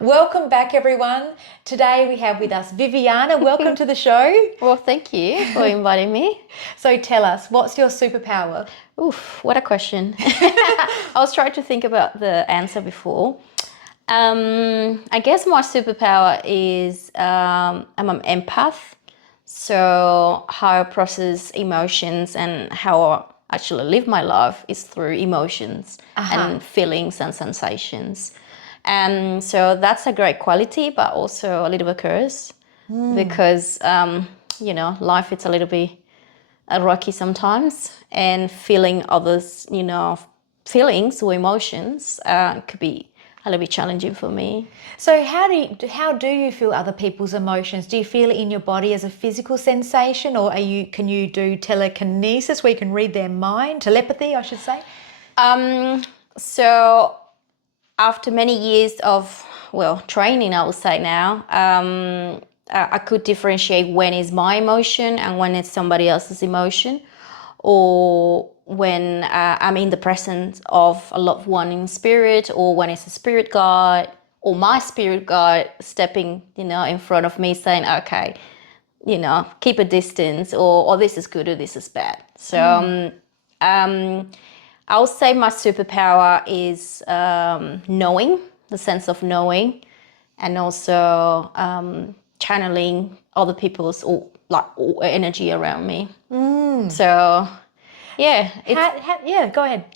Welcome back, everyone. Today we have with us Viviana. Welcome to the show. Well, thank you for inviting me. So tell us, what's your superpower? Oof, what a question. I was trying to think about the answer before. I guess my superpower is I'm an empath. So how I process emotions and how I actually live my life is through emotions and feelings and sensations. And so that's a great quality, but also a little bit curse because, life is a little bit rocky sometimes, and feeling others, feelings or emotions could be a little bit challenging for me. So how do you feel other people's emotions? Do you feel it in your body as a physical sensation, or can you do telekinesis where you can read their mind, telepathy, I should say? So after many years of training, I would say now, I could differentiate when is my emotion and when it's somebody else's emotion, or when I'm in the presence of a loved one in spirit, or when it's a spirit guide or my spirit guide stepping, in front of me saying, okay, keep a distance, or this is good or this is bad. So I would say my superpower is knowing, the sense of knowing, and also channeling other people's or energy around me. So, yeah. Yeah, go ahead.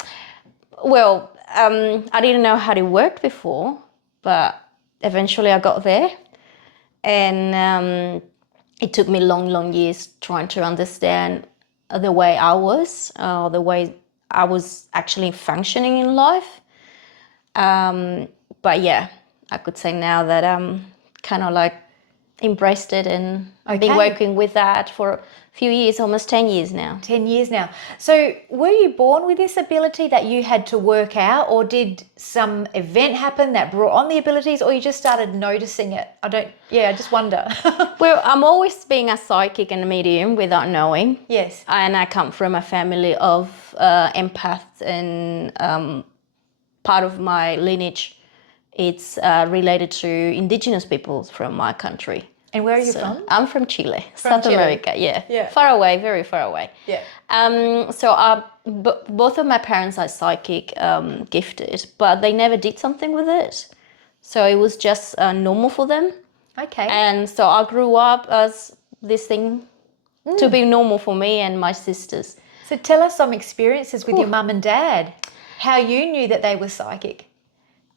Well, I didn't know how it worked before, but eventually I got there. And it took me long years trying to understand the way I was, the way I was actually functioning in life. But yeah, I could say now that I'm kind of like embraced it and been working with that for a few years, almost 10 years now. 10 years now. So were you born with this ability that you had to work out, or did some event happen that brought on the abilities, or you just started noticing it? I just wonder. Well, I'm always being a psychic and a medium without knowing. Yes. And I come from a family of empaths, and part of my lineage, it's related to indigenous peoples from my country. And where are you from? I'm from Chile, South America. Yeah, far away, very far away. Yeah. So both of my parents are psychic gifted, but they never did something with it. So it was just normal for them. Okay. And so I grew up as this thing to be normal for me and my sisters. So tell us some experiences with your mum and dad, how you knew that they were psychic.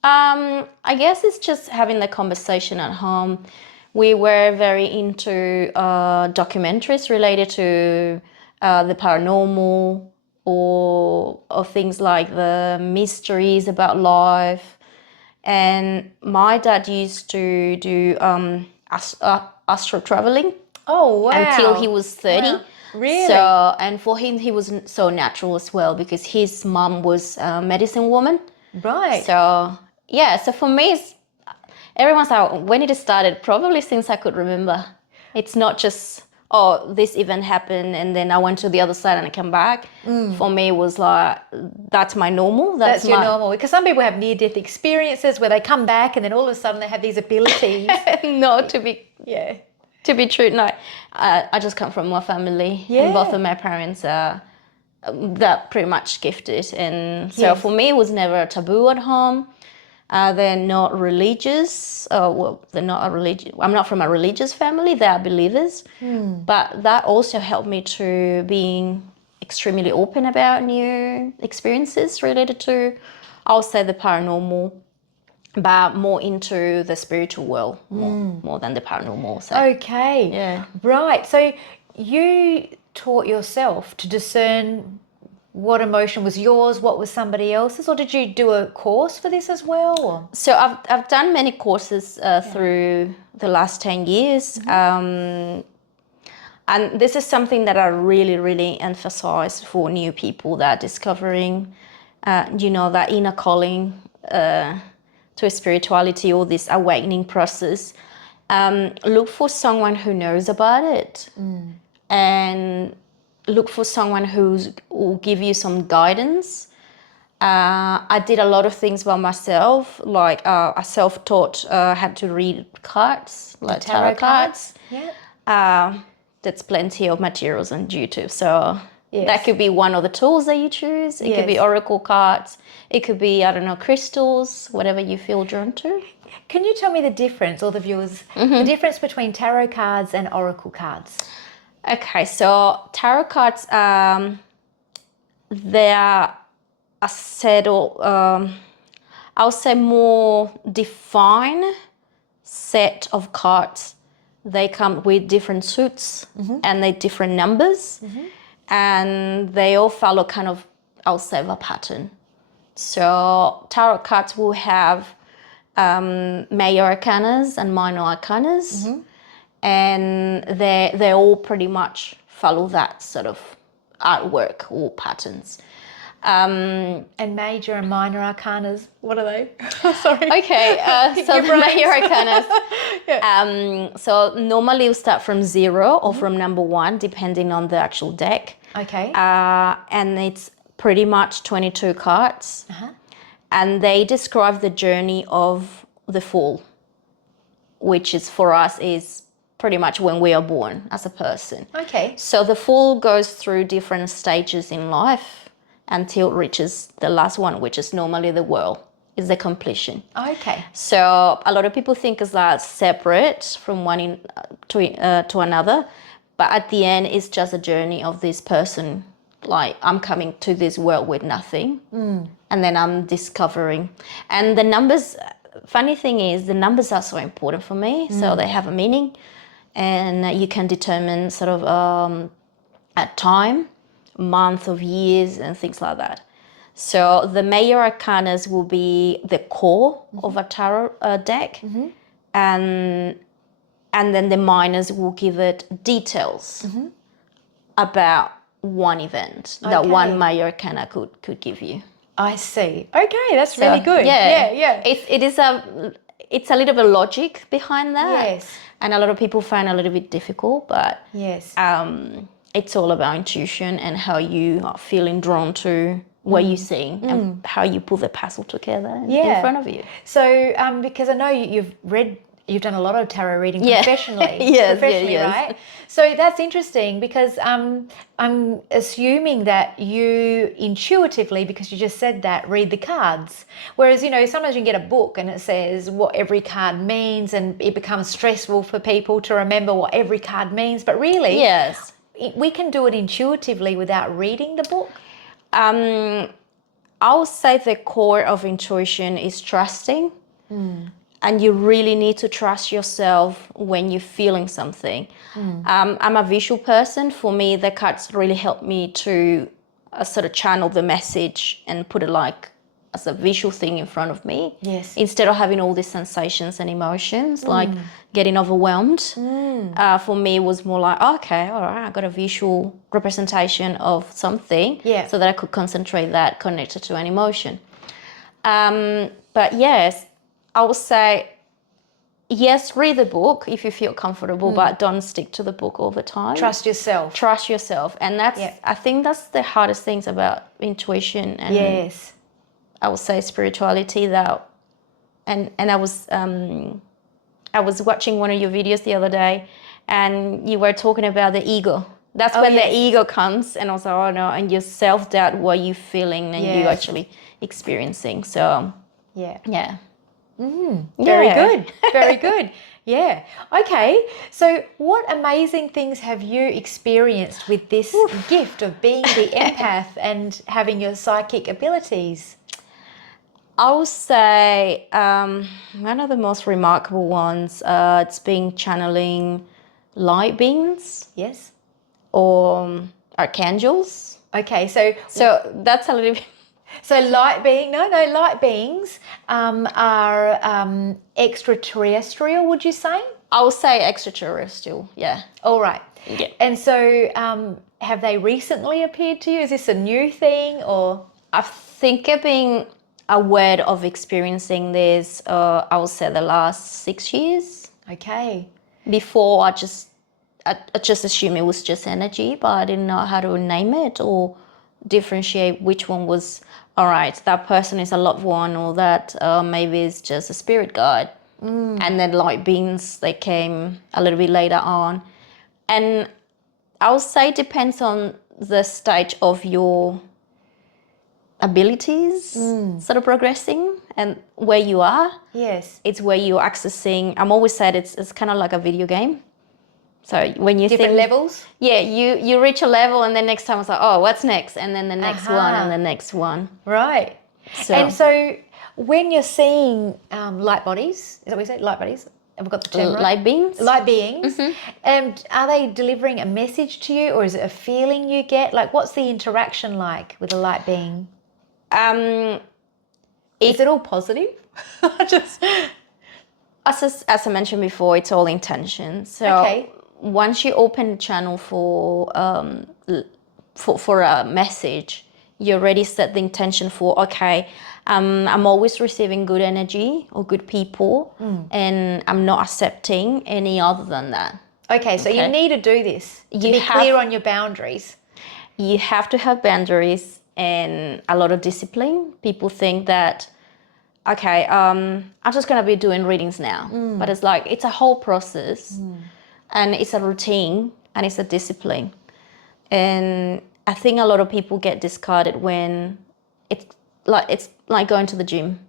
I guess it's just having the conversation at home. We were very into documentaries related to the paranormal, or things like the mysteries about life. And my dad used to do astral traveling. Oh, wow. Until he was 30. Wow. Really? So, and for him, he was so natural as well, because his mom was a medicine woman. Right. So, yeah, so for me, everyone's like, when it started, probably since I could remember. It's not just, this event happened and then I went to the other side and I come back. For me, it was like, that's my normal. That's your normal. Because some people have near-death experiences where they come back and then all of a sudden they have these abilities. No, to be true, no. I just come from a family, and both of my parents are that pretty much gifted. And so for me, it was never a taboo at home. They're not religious. They're not a religious. I'm not from a religious family. They are believers. But that also helped me to being extremely open about new experiences related to, I'll say, the paranormal, but more into the spiritual world, more than the paranormal. So. Okay. Yeah. Right. So you taught yourself to discern what emotion was yours, what was somebody else's, or did you do a course for this as well? Or? So I've done many courses through the last 10 years. And this is something that I really emphasize for new people that are discovering, that inner calling to spirituality, or this awakening process. Look for someone who knows about it, and look for someone who will give you some guidance, I did a lot of things by myself, like I self-taught, had to read cards, like tarot cards. Yeah. There's plenty of materials on YouTube, so Yes. that could be one of the tools that you choose. It could be Yes. oracle cards. It could be, I don't know, crystals, whatever you feel drawn to. Can you tell me the difference, or the viewers, the difference between tarot cards and oracle cards? Okay, so tarot cards, they are a set of, I'll say more defined set of cards. They come with different suits and they different numbers, and they all follow kind of, I'll say, a pattern. So tarot cards will have major arcanas and minor arcanas, and they all pretty much follow that sort of artwork or patterns. And major and minor arcanas, what are they? Sorry. Okay, so the major arcanas. So normally you start from 0 or from number 1, depending on the actual deck. Okay. And it's pretty much 22 cards. And they describe the journey of the Fool, which is for us is pretty much when we are born as a person. Okay. So the Fool goes through different stages in life until it reaches the last one, which is normally the world, is the completion. Okay. So a lot of people think is that separate from one to another, but at the end, it's just a journey of this person. Like, I'm coming to this world with nothing, and then I'm discovering. And the numbers, funny thing is, the numbers are so important for me. So they have a meaning, and you can determine sort of a time, month of years, and things like that. So the major arcanas will be the core of a tarot deck, and then the minors will give it details about one event that one major arcana could give you. I see. Okay, that's really good. Yeah. It's a little bit of logic behind that. Yes. And a lot of people find it a little bit difficult, but Yes. it's all about intuition and how you are feeling drawn to what you're seeing and how you put the puzzle together in front of you. So, because I know you've done a lot of tarot reading professionally. Yes. Right? So that's interesting because I'm assuming that you intuitively, because you just said that, read the cards. Whereas, sometimes you can get a book and it says what every card means, and it becomes stressful for people to remember what every card means. But really, Yes, we can do it intuitively without reading the book. I'll say the core of intuition is trusting. And you really need to trust yourself when you're feeling something. I'm a visual person. For me, the cards really help me to sort of channel the message and put it like as a visual thing in front of me. Yes. Instead of having all these sensations and emotions, like getting overwhelmed. For me, it was more like, okay, all right, I got a visual representation of something so that I could concentrate that connected to an emotion. But yes, I would say, yes, read the book if you feel comfortable, but don't stick to the book all the time. Trust yourself. Trust yourself. And I think that's the hardest things about intuition and I would say spirituality and I was watching one of your videos the other day and you were talking about the ego. That's when the ego comes and I was like, oh no, and your self-doubt, what you're feeling and you actually experiencing. So yeah. Very good. Very good. Yeah. Okay. So what amazing things have you experienced with this gift of being the empath and having your psychic abilities? I would say one of the most remarkable ones, it's been channeling light beings. Yes. Or archangels. Okay. So that's a little bit... So light beings are extraterrestrial, would you say? I would say extraterrestrial, yeah. All right. Yeah. And so have they recently appeared to you? Is this a new thing or? I think I've been aware of experiencing this, I would say the last 6 years. Okay. Before I just assumed it was just energy, but I didn't know how to name it or differentiate which one was all right, that person is a loved one, or that maybe it's just a spirit guide. And then light beings, they came a little bit later on. And I would say it depends on the stage of your abilities sort of progressing and where you are. Yes. It's where you're accessing. I'm always said it's kind of like a video game. So when you Different think, levels? yeah, you reach a level, and then next time it's like, oh, what's next? And then the next one and the next one. Right. So, And so when you're seeing light bodies, is that what you say? Light bodies? Have I got the term right? light beings. Light beings. And are they delivering a message to you, or is it a feeling you get? Like, what's the interaction like with a light being? Is it all positive? Just As I mentioned before, it's all intention. So Okay. once you open the channel for a message, you already set the intention for, okay, I'm always receiving good energy or good people, and I'm not accepting any other than that. Okay, so you need to do this to be clear on your boundaries. You have to have boundaries and a lot of discipline. People think that, okay, I'm just going to be doing readings now. But it's like, it's a whole process, and it's a routine, and it's a discipline. And I think a lot of people get discarded when it's like going to the gym.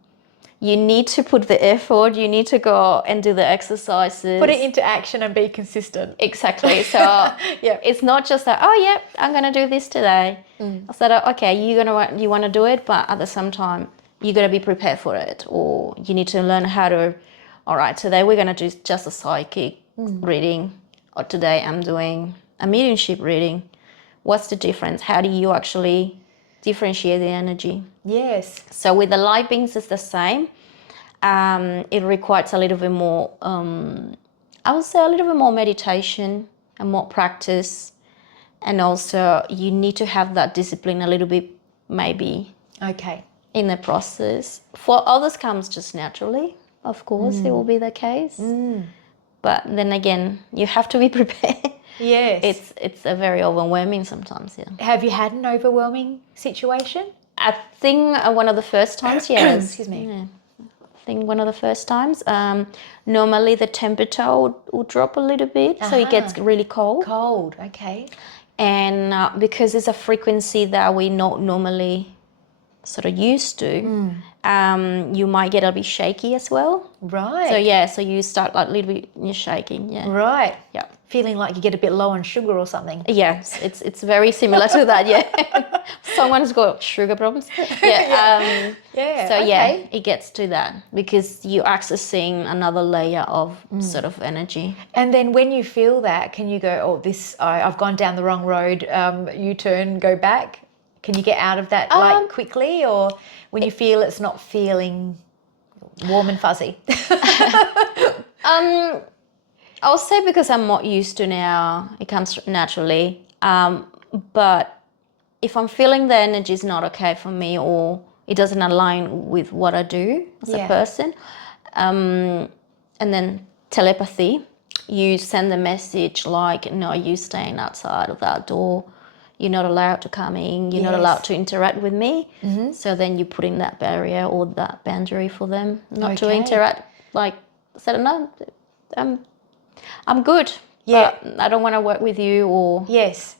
You need to put the effort, you need to go and do the exercises. Put it into action and be consistent. Exactly. So Yeah. it's not just that, oh yeah, I'm gonna do this today. I said, okay, you want to do it, but at the same time, you gotta be prepared for it, or you need to learn how to. All right, today we're gonna do just a psychic reading, or today I'm doing a mediumship reading. What's the difference? How do you actually differentiate the energy? Yes. So with the light beings, it's the same. It requires a little bit more, I would say a little bit more meditation and more practice. And also you need to have that discipline a little bit, maybe, Okay. in the process. For others comes just naturally, of course, it will be the case. But then again, you have to be prepared. Yes. It's a very overwhelming sometimes, yeah. Have you had an overwhelming situation? I think one of the first times, yes. Excuse me. Yeah. I think one of the first times. Normally the temperature would drop a little bit, so it gets really cold. Cold, okay. And because it's a frequency that we're not normally sort of used to, you might get a bit shaky as well. Right. So yeah, so you start like a little bit, you're shaking, yeah. Right. Yeah. Feeling like you get a bit low on sugar or something. Yes, it's very similar to that, yeah. Someone's got sugar problems. Yeah. Yeah. So okay. yeah, it gets to that because you're accessing another layer of sort of energy. And then when you feel that, can you go, oh, I've gone down the wrong road, U-turn, go back? Can you get out of that like quickly, or when you feel it's not feeling warm and fuzzy? I'll say because I'm not used to now, it comes naturally. But if I'm feeling the energy is not okay for me, or it doesn't align with what I do as a person, and then telepathy, you send the message like, no, you staying outside of that door. You're not allowed to come in. You're not allowed to interact with me. So then you put in that barrier or that boundary for them not to interact. Like, I said, no, I'm good. Yeah. But I don't want to work with you, or Yes.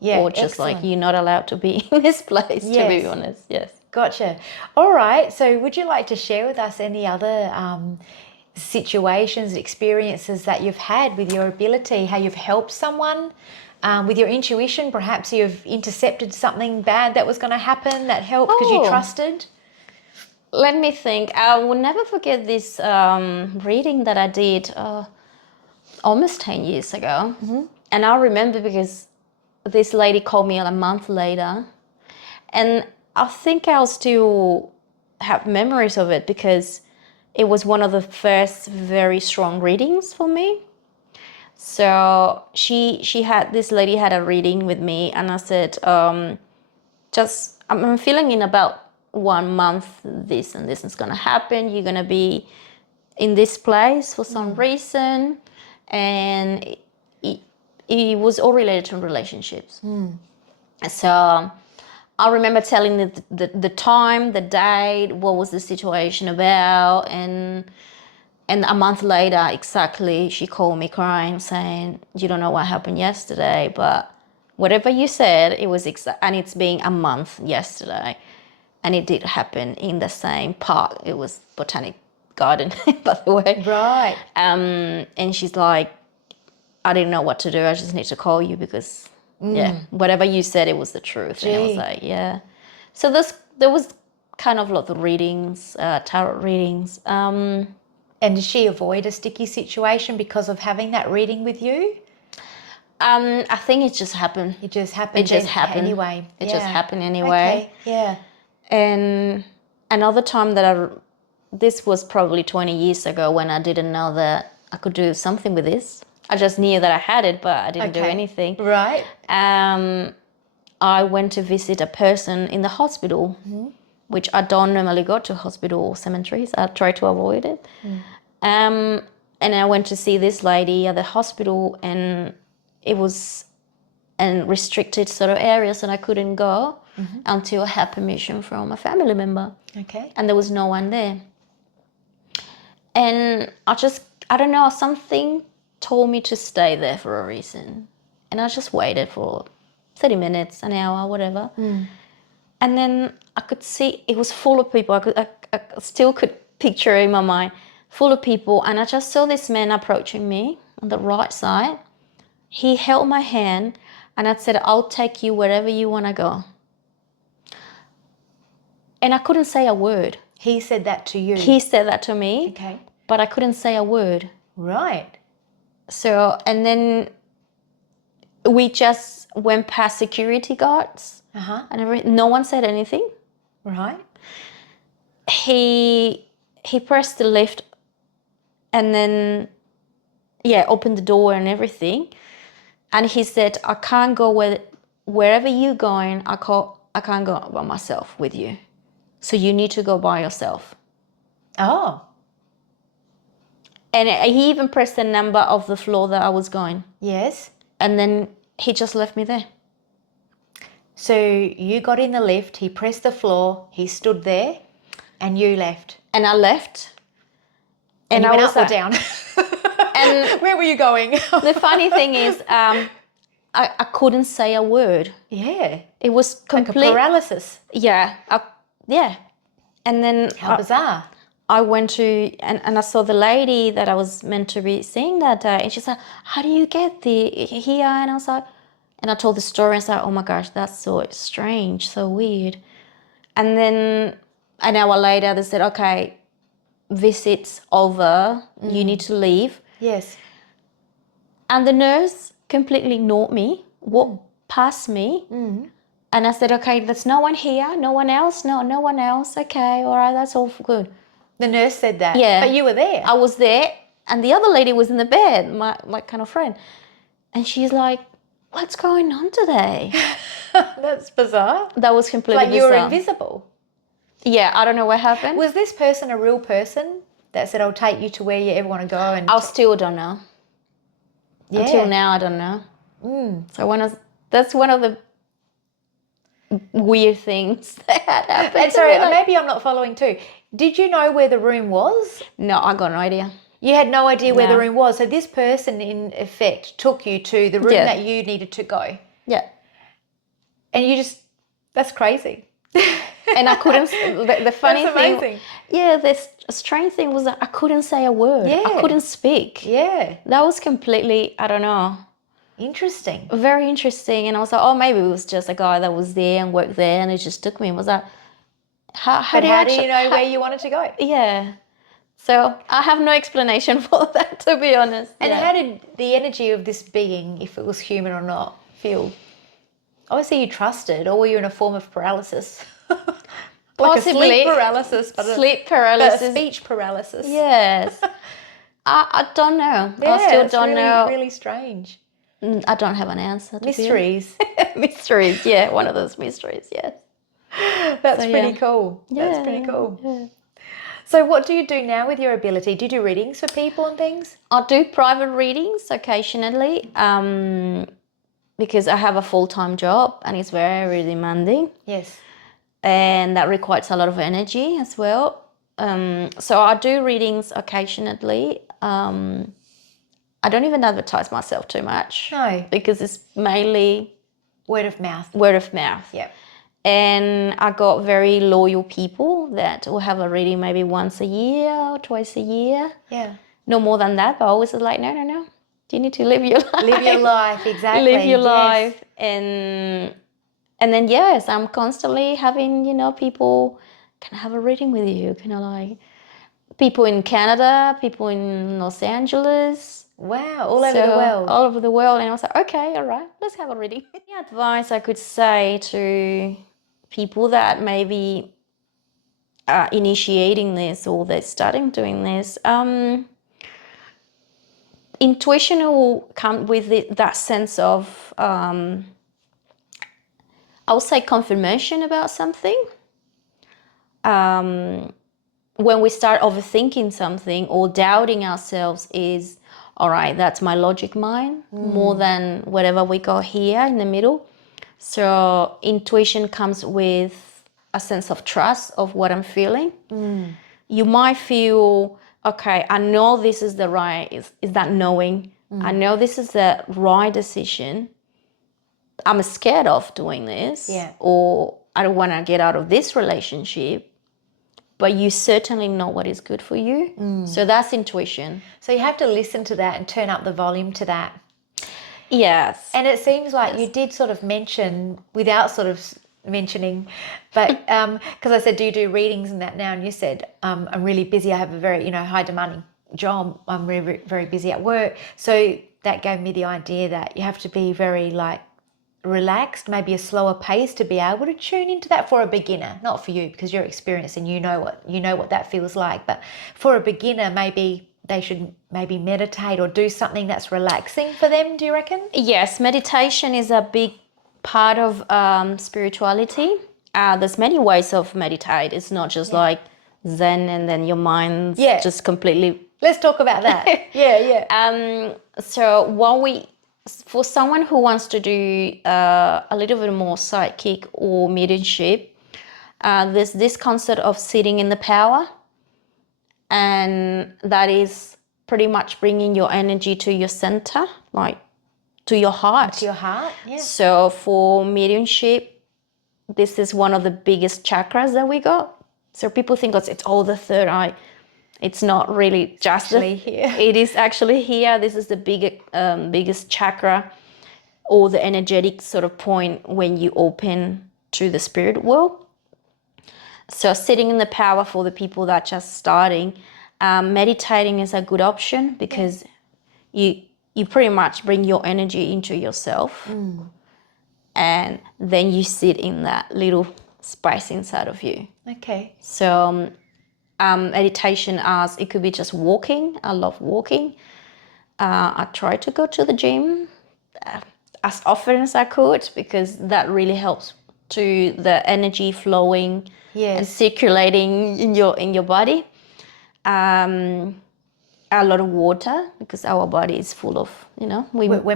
Yeah. or just excellent. like, you're not allowed to be in this place, to be Yes. honest. Yes. Gotcha. All right. So would you like to share with us any other situations, experiences that you've had with your ability, how you've helped someone with your intuition? Perhaps you've intercepted something bad that was going to happen that helped because you trusted? Let me think. I will never forget this reading that I did almost 10 years ago. And I remember because this lady called me a month later. And I think I'll still have memories of it because it was one of the first very strong readings for me. So this lady had a reading with me, and I said, I'm feeling in about 1 month, this and this is going to happen. You're going to be in this place for some reason. And it was all related to relationships. So I remember telling the time, the date, what was the situation about, and a month later, exactly, she called me crying, saying, "You don't know what happened yesterday, but whatever you said, it was and it's been a month yesterday, and it did happen in the same park. It was Botanic Garden, by the way." Right. And she's like, "I didn't know what to do. I just need to call you because, yeah, whatever you said, it was the truth." Gee. And I was like, yeah. So there was kind of lots of readings, tarot readings. And did she avoid a sticky situation because of having that reading with you? I think it just happened. It just happened. Anyway. It just happened anyway. Okay. Yeah. And another time that this was probably 20 years ago when I didn't know that I could do something with this. I just knew that I had it, but I didn't do anything. Right. I went to visit a person in the hospital, which I don't normally go to hospital or cemeteries. I try to avoid it. And I went to see this lady at the hospital, and it was in restricted sort of areas, and I couldn't go until I had permission from a family member. Okay. And there was no one there. And I don't know, something told me to stay there for a reason. And I just waited for 30 minutes, an hour, whatever. And then I could see it was full of people. I still could picture it in my mind, full of people. And I just saw this man approaching me on the right side. He held my hand and I said, "I'll take you wherever you want to go." And I couldn't say a word. He said that to you? He said that to me. Okay. But I couldn't say a word. Right. So, and then we just went past security guards. And no one said anything. Right. He pressed the lift and then, opened the door and everything. And he said, "I can't go wherever you're going, I can't go by myself with you. So you need to go by yourself." Oh. And he even pressed the number of the floor that I was going. Yes. And then he just left me there. So you got in the lift, he pressed the floor, he stood there, and you left. And I left. And you went up or down? And where were you going? The funny thing is, I couldn't say a word. Yeah. It was complete. Like a paralysis. Yeah. And then How bizarre. I went to, and I saw the lady that I was meant to be seeing that day, and she said, "How do you get here?" And I was like, and I told the story, and I said, "Oh my gosh, that's so strange, so weird." And then an hour later, they said, "Okay, visit's over, you need to leave." Yes. And the nurse completely ignored me, walked past me, and I said, "Okay, there's no one here, no one else, no one else. Okay, all right, that's all good." The nurse said that? Yeah. But you were there? I was there, and the other lady was in the bed, my kind of friend. And she's like, "What's going on today?" That's bizarre. That was completely bizarre. Like you were invisible? Yeah, I don't know what happened. Was this person a real person that said, "I'll take you to where you ever want to go"? And I still don't know. Yeah. Until now, I don't know. So that's one of the weird things that happened. And so maybe I'm not following too. Did you know where the room was? No, I got no idea. You had no idea where the room was. So this person, in effect, took you to the room that you needed to go. Yeah. And you just, that's crazy. And I couldn't, the funny that's thing. Amazing. Yeah, the strange thing was that I couldn't say a word. Yeah. I couldn't speak. Yeah. That was completely, I don't know. Interesting. Very interesting. And I was like, oh, maybe it was just a guy that was there and worked there and it just took me. It was like, how do you know where you wanted to go? Yeah. So I have no explanation for that, to be honest. And how did the energy of this being, if it was human or not, feel? Obviously you trusted, or were you in a form of paralysis? Possibly. Like a sleep paralysis. But a speech paralysis. Yes. I don't know. I still don't know. Really strange. I don't have an answer. Mysteries. Mysteries, yeah. One of those mysteries, yes. That's pretty cool. Yeah, that's pretty cool. Yeah. So what do you do now with your ability? Do you do readings for people and things? I do private readings occasionally. because I have a full-time job and it's very demanding. Yes. And that requires a lot of energy as well. So I do readings occasionally. I don't even advertise myself too much. No. Because it's mainly Word of mouth. word of mouth. Yeah. And I got very loyal people that will have a reading maybe once a year or twice a year. Yeah. No more than that, but I always like, no. You need to live your life. Live your life, exactly. Live your yes. life. And then, yes, I'm constantly having, people, can I have a reading with you? Kind of like people in Canada, people in Los Angeles. Wow, all over the world. All over the world. And I was like, okay, all right, let's have a reading. The advice I could say to people that maybe are initiating this or they're starting doing this, intuition will come with that sense of, I would say, confirmation about something. When we start overthinking something or doubting ourselves is, all right, that's my logic mind more than whatever we got here in the middle. So intuition comes with a sense of trust of what I'm feeling. You might feel, okay, I know this is the right, is that knowing? I know this is the right decision. I'm scared of doing this, or I don't want to get out of this relationship, but you certainly know what is good for you. So that's intuition. So you have to listen to that and turn up the volume to that. Yes. And it seems like you did sort of mention, without sort of mentioning, but because I said, do you do readings and that now? And you said, I'm really busy. I have a very, high demanding job. I'm very, very busy at work. So that gave me the idea that you have to be very relaxed, maybe a slower pace to be able to tune into that for a beginner. Not for you because you're experienced and you know what that feels like. But for a beginner, maybe they should maybe meditate or do something that's relaxing for them. Do you reckon? Yes, meditation is a big part of spirituality. There's many ways of meditate. It's not just like Zen and then your mind's just completely. Let's talk about that. yeah. So for someone who wants to do a little bit more psychic or mediumship, there's this concept of sitting in the power, and that is pretty much bringing your energy to your center, like to your heart. To your heart, yeah. So for mediumship, this is one of the biggest chakras that we got. So people think it's all the third eye. It's not really just here. It is actually here. This is the biggest chakra, or the energetic sort of point when you open to the spirit world. So sitting in the power for the people that are just starting, meditating is a good option because you pretty much bring your energy into yourself, and then you sit in that little space inside of you. Okay. So meditation as it could be just walking. I love walking. I try to go to the gym as often as I could because that really helps to the energy flowing and circulating in your body. A lot of water because our body is full of, we're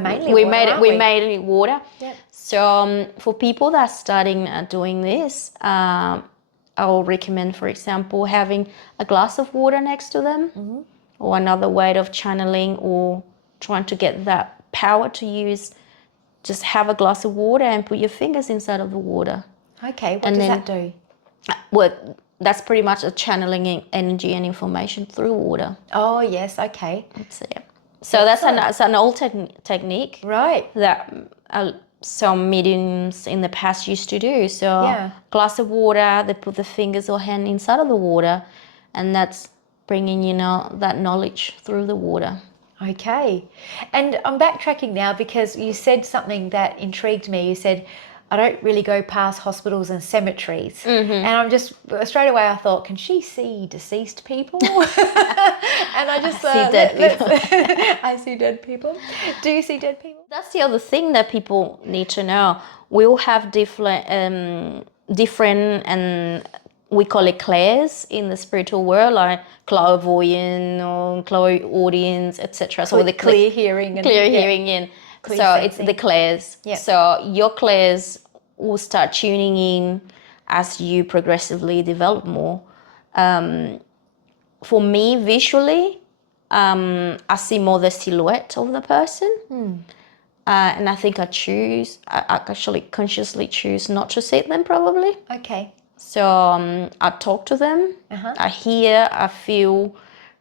mainly water. We're mainly water. Yep. So for people that are starting doing this, I will recommend, for example, having a glass of water next to them, or another way of channeling or trying to get that power to use. Just have a glass of water and put your fingers inside of the water. Okay, what does that do? Well, that's pretty much a channeling energy and information through water. Oh, yes, okay. So that's an old technique. Right. That some mediums in the past used to do. So glass of water, they put the fingers or hand inside of the water, and that's bringing, that knowledge through the water. Okay. And I'm backtracking now because you said something that intrigued me. You said, I don't really go past hospitals and cemeteries. And I'm just, straight away I thought, can she see deceased people? And I just see dead people. I see dead people. Do you see dead people? That's the other thing that people need to know. We all have different and we call it clairs in the spiritual world, like clairvoyant or clairaudience, etc. So the clear hearing. Clear hearing in. So it's the clairs. Yep. So your clairs will start tuning in as you progressively develop more. For me, visually, I see more the silhouette of the person. And I think I actually consciously choose not to see them probably. Okay. So I talk to them, I hear, I feel,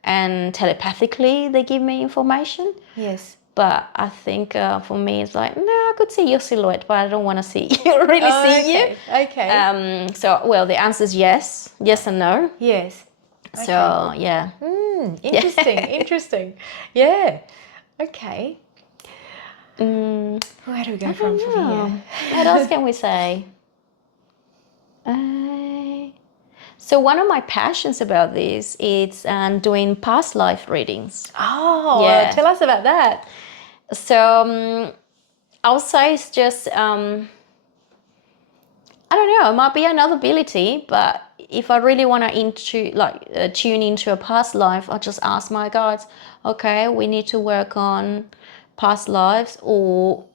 and telepathically they give me information. Yes. But I think for me it's like, no, I could see your silhouette, but I don't want to see you, really see you. Okay. So, well, the answer is yes and no. Yes. So, yeah. Interesting. Interesting. Yeah. Okay. Where do we go from here? What else can we say? So one of my passions about this is doing past life readings. Oh, Yeah. tell us about that. So I'll say it's just, I don't know, it might be another ability, but if I really want to tune into a past life, I'll just ask my guides, okay, we need to work on past lives. Or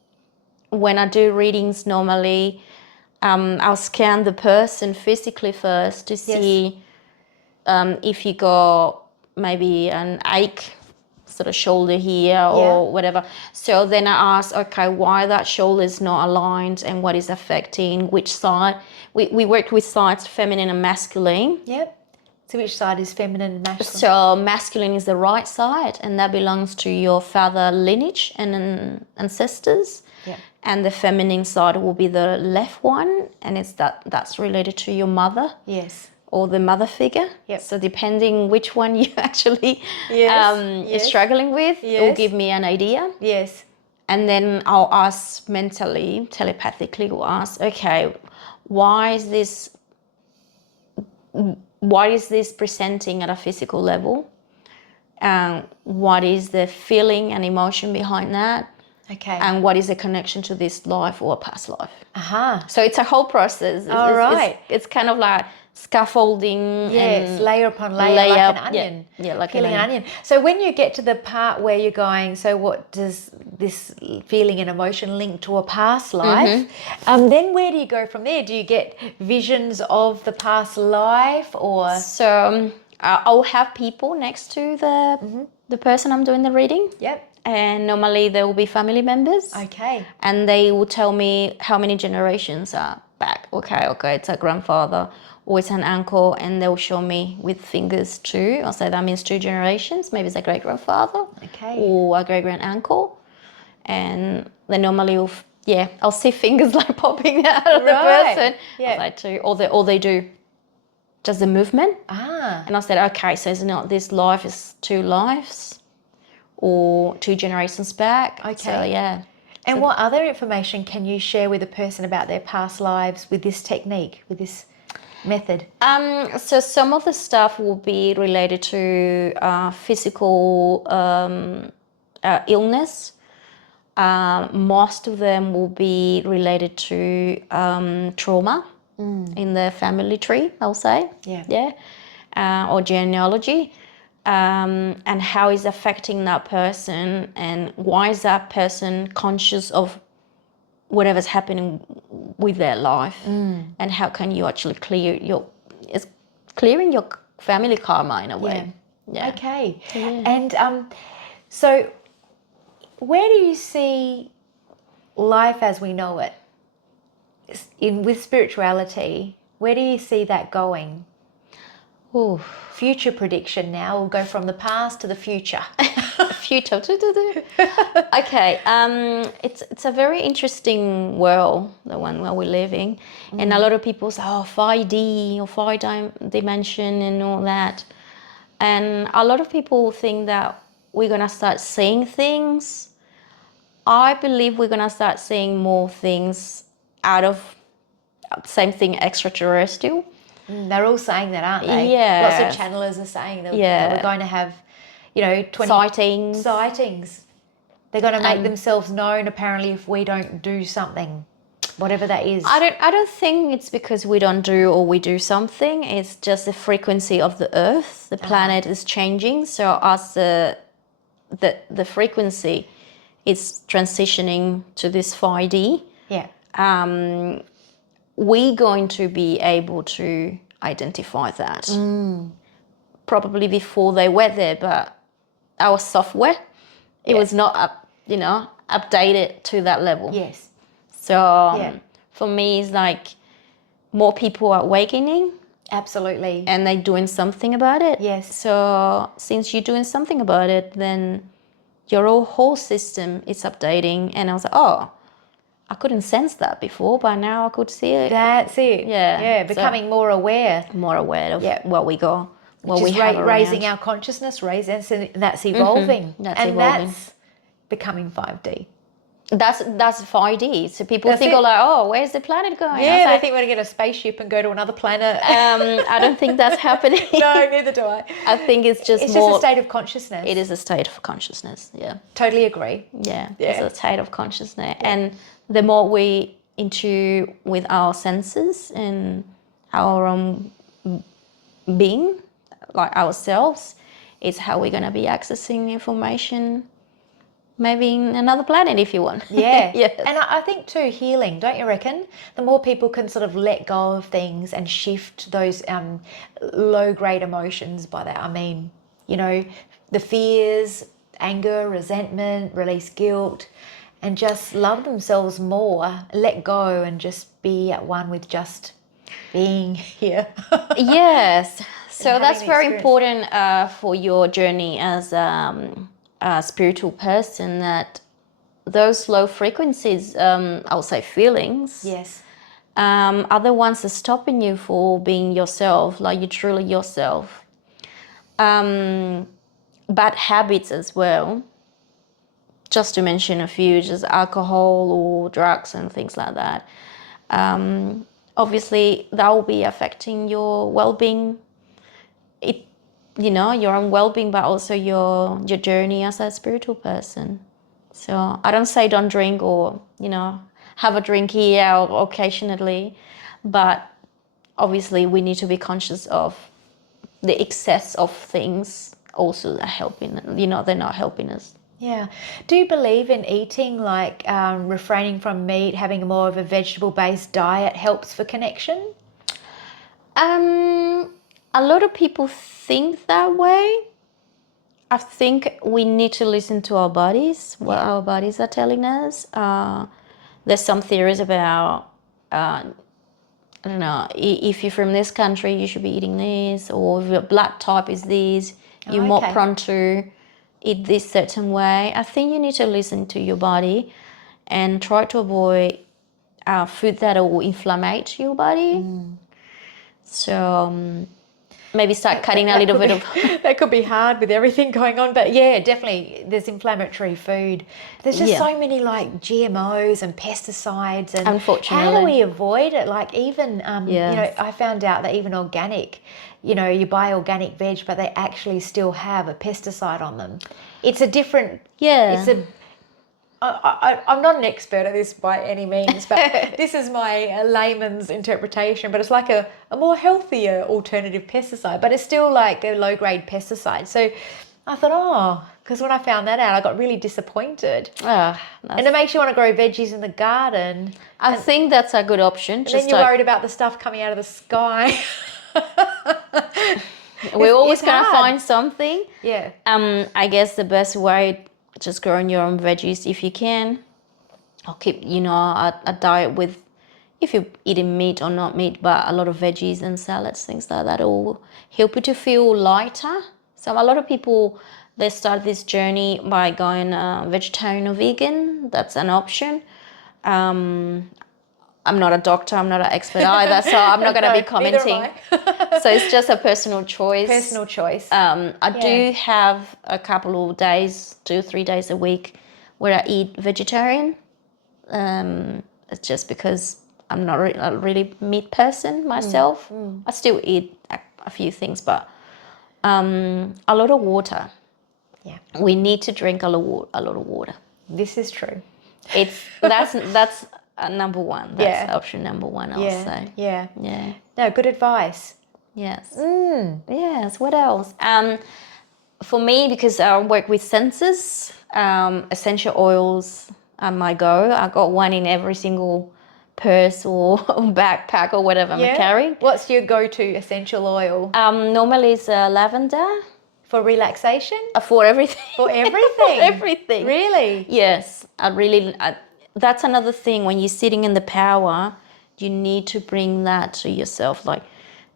when I do readings normally, I'll scan the person physically first to see if you got maybe an ache sort of shoulder here or whatever. So then I ask, okay, why that shoulder is not aligned and what is affecting which side. We worked with sides, feminine and masculine. Yep. So which side is feminine and masculine? So masculine is the right side, and that belongs to your father lineage and ancestors. Yep. And the feminine side will be the left one, and that's related to your mother. Yes. Or the mother figure. Yep. So depending which one you actually is struggling with, it will give me an idea. Yes. And then I'll ask mentally, telepathically, will ask, okay, why is this presenting at a physical level? What is the feeling and emotion behind that? Okay. And what is the connection to this life or a past life? So it's a whole process. All right. It's kind of like scaffolding. Yes, and layer upon layer, like an onion. Yeah, like peeling an onion. So when you get to the part where you're going, so what does this feeling and emotion link to a past life? Then where do you go from there? Do you get visions of the past life, or? So I'll have people next to the person I'm doing the reading. Yep. And normally there will be family members. Okay. And they will tell me how many generations are back. Okay, it's a grandfather or it's an uncle, and they'll show me with fingers too. I'll say that means 2 generations. Maybe it's a great grandfather or a great grand uncle. And they normally I'll see fingers like popping out of the person. Yeah. Like or they do just the movement. And I said, okay, so it's not this life, is 2 lives or 2 generations back. Okay. So, yeah. And what other information can you share with a person about their past lives with this technique, with this method? So some of the stuff will be related to physical illness. Most of them will be related to trauma in the family tree, I'll say. Or genealogy. And how is affecting that person, and why is that person conscious of whatever's happening with their life, and how can you actually clearing your family karma in a way. Okay. And so where do you see life as we know it with spirituality? Where do you see that going? Future prediction now. We'll go from the past to the future. Future. Okay. It's a very interesting world, the one where we're living. And a lot of people say, 5D or 5-dimension and all that. And a lot of people think that we're going to start seeing things. I believe we're going to start seeing more things out of, same thing, extraterrestrial. They're all saying that, aren't they? Yeah. Lots of channelers are saying that we're going to have, 20 sightings. They're going to make themselves known, apparently, if we don't do something, whatever that is. I don't think it's because we don't do or we do something. It's just the frequency of the Earth. The planet is changing. So as the frequency it's transitioning to this 5D, Yeah. we're going to be able to identify that. Probably before they were there, but our software, it was not updated to that level. Yes. So for me, it's like more people are awakening. Absolutely. And they're doing something about it. Yes. So since you're doing something about it, then your whole system is updating. And I was like, oh, I couldn't sense that before, but now I could see it. That's it. Yeah. Yeah, becoming more aware. More aware of what we got, what Which we is have raising around. our consciousness, that's evolving. That's and evolving. that's becoming 5D. That's 5D. So people That's think, it. like, oh, where's the planet going? I Yeah, was they like, think we're going to get a spaceship and go to another planet. I don't think that's happening. No, neither do I. I think it's just It's more. just a state of consciousness. It is a state of consciousness. Yeah. Totally agree. Yeah. Yeah. It's a state of consciousness, and the more we into with our senses and our own being, like ourselves, is how we're gonna be accessing information. Maybe in another planet, if you want. Yeah. Yes. And I think too, healing, don't you reckon? The more people can sort of let go of things and shift those low-grade emotions. By that I mean, the fears, anger, resentment, release guilt, and just love themselves more, let go and just be at one with just being here. Yes. So having that's the very experience. important for your journey as a spiritual person, that those low frequencies, I'll say feelings, Yes. are the ones that stopping you for being yourself, like you're truly yourself. Bad habits as well, just to mention a few, just alcohol or drugs and things like that. Obviously, that will be affecting your well-being. Your own well-being, but also your journey as a spiritual person. So I don't say don't drink or have a drink here or occasionally, but obviously we need to be conscious of the excess of things also are helping. They're not helping us. Yeah. Do you believe in eating, like refraining from meat, having more of a vegetable-based diet helps for connection? A lot of people think that way. I think we need to listen to our bodies, what our bodies are telling us. There's some theories about, I don't know, if you're from this country, you should be eating this, or if your blood type is this, you're more prone to eat this certain way. I think you need to listen to your body and try to avoid food that will inflammate your body. So maybe start cutting a little bit of. That could be hard with everything going on, but yeah, definitely there's inflammatory food. There's just so many like GMOs and pesticides, and Unfortunately. how do we avoid it? Like even I found out that even organic, you buy organic veg, but they actually still have a pesticide on them. It's a different. Yeah. I'm not an expert at this by any means, but this is my layman's interpretation. But it's like a more healthier alternative pesticide, but it's still like a low-grade pesticide. So I thought, because when I found that out, I got really disappointed. And it makes you want to grow veggies in the garden. I think that's a good option. And then you're worried about the stuff coming out of the sky. We're always going to find something. Yeah. I guess the best way, just growing your own veggies if you can. I'll keep, a diet with, if you're eating meat or not meat, but a lot of veggies and salads, things like that will help you to feel lighter. So a lot of people, they start this journey by going vegetarian or vegan. That's an option. I'm not a doctor, I'm not an expert either, so I'm not going to be commenting. So it's just a personal choice. Personal choice. I do have a couple of days, 2-3 days a week, where I eat vegetarian. It's just because I'm not a really meat person myself. I still eat a few things, but a lot of water. Yeah. We need to drink a lot of water. This is true. That's number one. That's option number one, I'll say. Yeah. Yeah. No, good advice. Yes. Yes. What else? for me, because I work with senses, essential oils are my go. I got one in every single purse or backpack or whatever I'm carrying. What's your go-to essential oil? Normally it's lavender. For relaxation? For everything. For everything? For everything. Really? Yes. That's another thing. When you're sitting in the power, you need to bring that to yourself,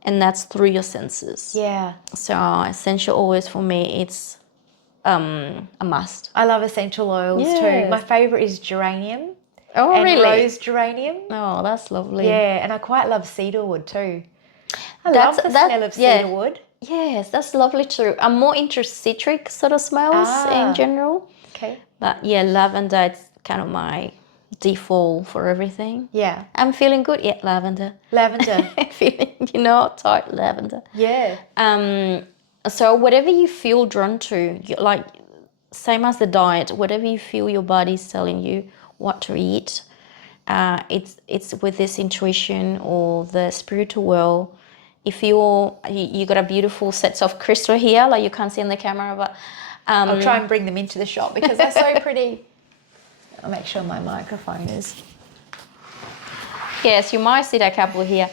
and that's through your senses. Yeah. So essential oils for me, it's a must. I love essential oils too. My favorite is geranium. Oh, and really? rose geranium. Oh, that's lovely. Yeah, and I quite love cedarwood too. I love the smell of cedarwood. Yes, that's lovely too. I'm more into citric sort of smells in general. Okay. But yeah, lavender, it's kind of my default for everything. Yeah. I'm feeling good. Yeah, lavender. Lavender. Feeling, tight lavender. Yeah. So whatever you feel drawn to, same as the diet, whatever you feel your body's telling you what to eat, it's with this intuition or the spiritual world. If you got a beautiful sets of crystal here, like you can't see on the camera, but I'll try and bring them into the shop because they're so pretty. I'll make sure my microphone is. Yes, you might see that couple here.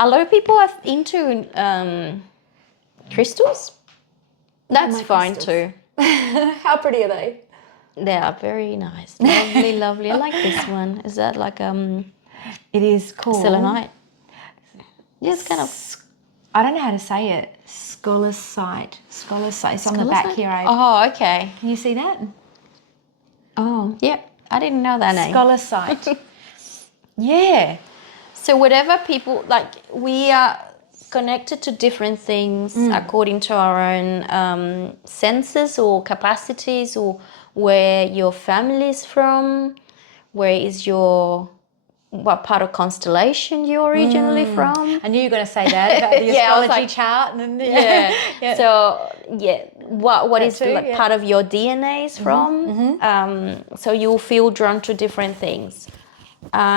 A lot of people are into crystals. That's fine too. How pretty are they? They are very nice. Lovely, lovely. I like this one. Is that like It is called selenite? Yeah, it's kind of. I don't know how to say it. Scholasite. It's on the back here. Oh, okay. Can you see that? Oh, yep. I didn't know that name. Scholasite. Yeah. So whatever people we are connected to different things according to our own senses or capacities, or where your family is from, what part of constellation you're originally from. I knew you were going to say that about the astrology chart. And yeah. So what is part of your DNA is from. So you'll feel drawn to different things.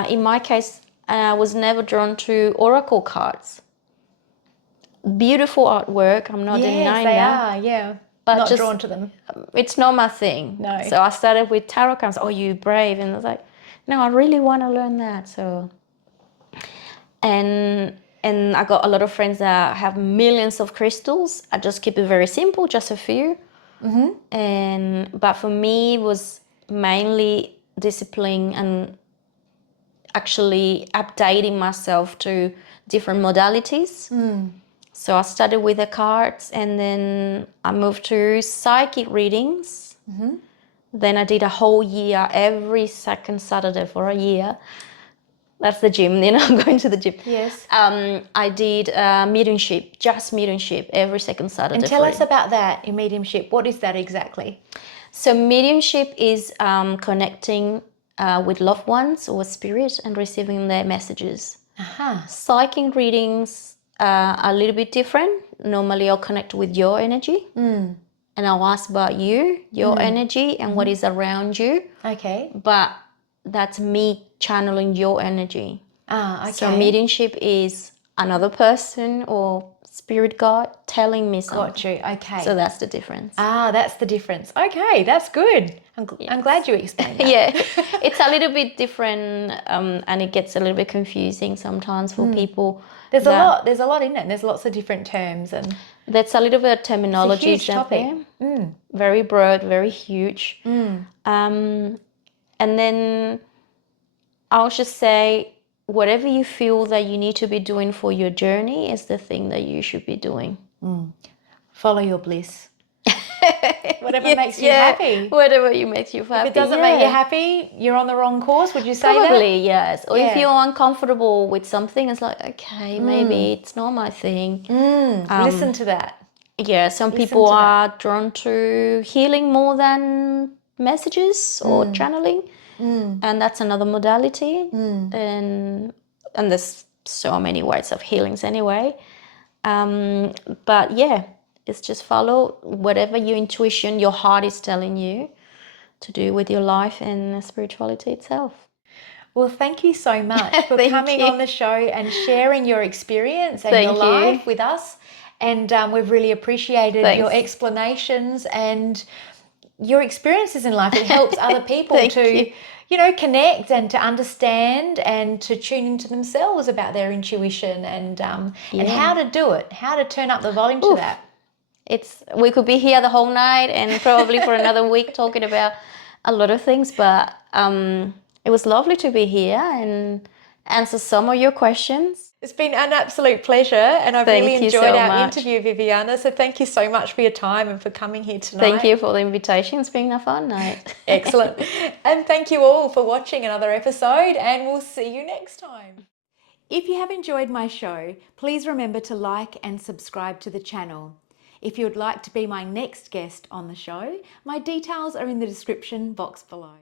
In my case, I was never drawn to oracle cards. Beautiful artwork, I'm not denying that. Yes, they are, but not drawn to them. It's not my thing. No. So I started with tarot cards. Oh, you brave. And I was like, no, I really want to learn that. So, and I got a lot of friends that have millions of crystals. I just keep it very simple, just a few. But for me, it was mainly discipline and actually updating myself to different modalities. So I started with the cards, and then I moved to psychic readings. Then I did a whole year, every second Saturday for a year. That's the gym, going to the gym. Yes. I did mediumship, just mediumship, every second Saturday. And tell us about that in mediumship. What is that exactly? So mediumship is connecting with loved ones or spirit and receiving their messages. Psychic readings are a little bit different. Normally I'll connect with your energy. And I'll ask about your energy and what is around you. Okay. But that's me channeling your energy. Okay. So mediumship is another person or spirit guide telling me something. Got you. Okay. So that's the difference. That's the difference. Okay, that's good. I'm glad you explained that. Yeah, it's a little bit different, and it gets a little bit confusing sometimes for people. There's a lot in it. There's lots of different terms, and that's a little bit of terminology. It's a huge topic. Very broad, very huge. And then I'll just say, whatever you feel that you need to be doing for your journey is the thing that you should be doing. Follow your bliss. Whatever makes you happy. Whatever makes you happy. If it doesn't make you happy, you're on the wrong course. Would you say that? Probably, yes. Or if you're uncomfortable with something, it's like, okay, maybe it's not my thing. Listen to that. Yeah, some people are drawn to healing more than messages or channeling. And that's another modality. And there's so many ways of healings anyway. But yeah, it's just follow whatever your intuition, your heart is telling you to do with your life and spirituality itself. Well, thank you so much for coming on the show and sharing your experience and your life with us. and we've really appreciated your Thanks. explanations and your experiences in life. It helps other people Thank to, you. connect and to understand and to tune into themselves about their intuition and how to do it, how to turn up the volume to that. We could be here the whole night and probably for another week talking about a lot of things, but it was lovely to be here and answer some of your questions. It's been an absolute pleasure, and I've really Thank you enjoyed so our much. interview, Viviana. So thank you so much for your time and for coming here tonight. Thank you for the invitation. It's been a fun night. Excellent. And thank you all for watching another episode, and we'll see you next time. If you have enjoyed my show, please remember to like and subscribe to the channel. If you would like to be my next guest on the show, my details are in the description box below.